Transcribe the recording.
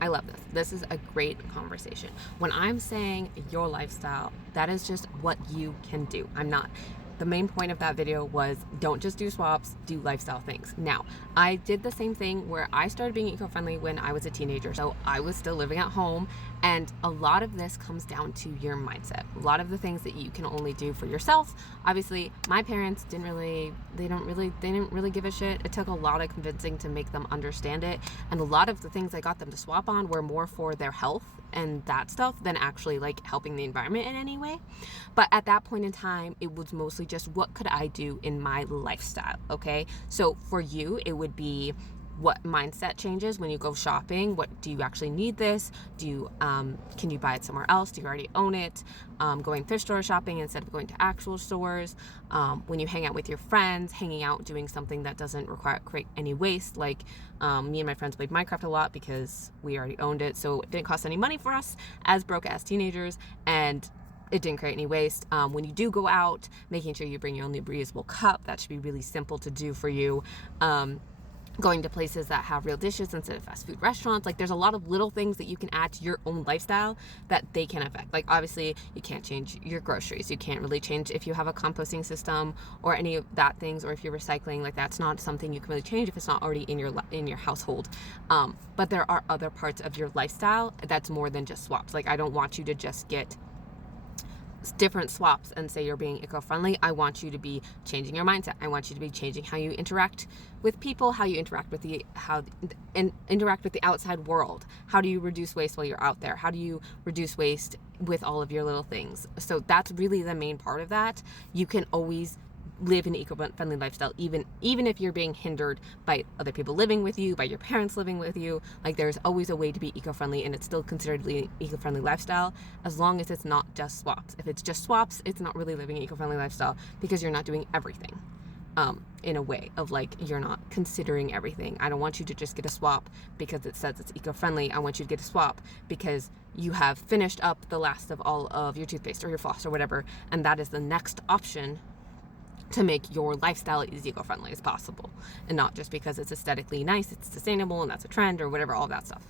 I love this. This is a great conversation. When I'm saying your lifestyle, that is just what you can do. I'm not, the main point of that video was don't just do swaps, do lifestyle things. Now, I did the same thing where I started being eco-friendly when I was a teenager. So I was still living at home, and a lot of this comes down to your mindset. A lot of the things that you can only do for yourself. Obviously, my parents didn't really give a shit. It took a lot of convincing to make them understand it. And a lot of the things I got them to swap on were more for their health and that stuff than actually like helping the environment in any way. But at that point in time, it was mostly just what could I do in my lifestyle, okay? So for you, it would be what mindset changes when you go shopping. What do you actually need this? Do you can you buy it somewhere else? Do you already own it? Going thrift store shopping instead of going to actual stores. When you hang out with your friends, hanging out doing something that doesn't create any waste. Like me and my friends played Minecraft a lot because we already owned it, so it didn't cost any money for us as broke ass teenagers, and it didn't create any waste. When you do go out, making sure you bring your own reusable cup. That should be really simple to do for you. Going to places that have real dishes instead of fast food restaurants. Like, there's a lot of little things that you can add to your own lifestyle that they can affect. Like, obviously you can't change your groceries, you can't really change if you have a composting system or any of that things, or if you're recycling. Like, that's not something you can really change if it's not already in your household. But there are other parts of your lifestyle that's more than just swaps. Like, I don't want you to just get different swaps and say you're being eco-friendly. I want you to be changing your mindset. I want you to be changing how you interact with people, how you interact with interact with the outside world. How do you reduce waste while you're out there? How do you reduce waste with all of your little things? So that's really the main part of that. You can always live an eco-friendly lifestyle, even if you're being hindered by other people living with you, by your parents living with you. Like, there's always a way to be eco-friendly, and it's still considered an eco-friendly lifestyle, as long as it's not just swaps. If it's just swaps, it's not really living an eco-friendly lifestyle, because you're not doing everything. In a way of, like, you're not considering everything. I don't want you to just get a swap because it says it's eco-friendly. I want you to get a swap because you have finished up the last of all of your toothpaste or your floss or whatever, and that is the next option to make your lifestyle as eco-friendly as possible, and not just because it's aesthetically nice, it's sustainable, and that's a trend or whatever, all that stuff.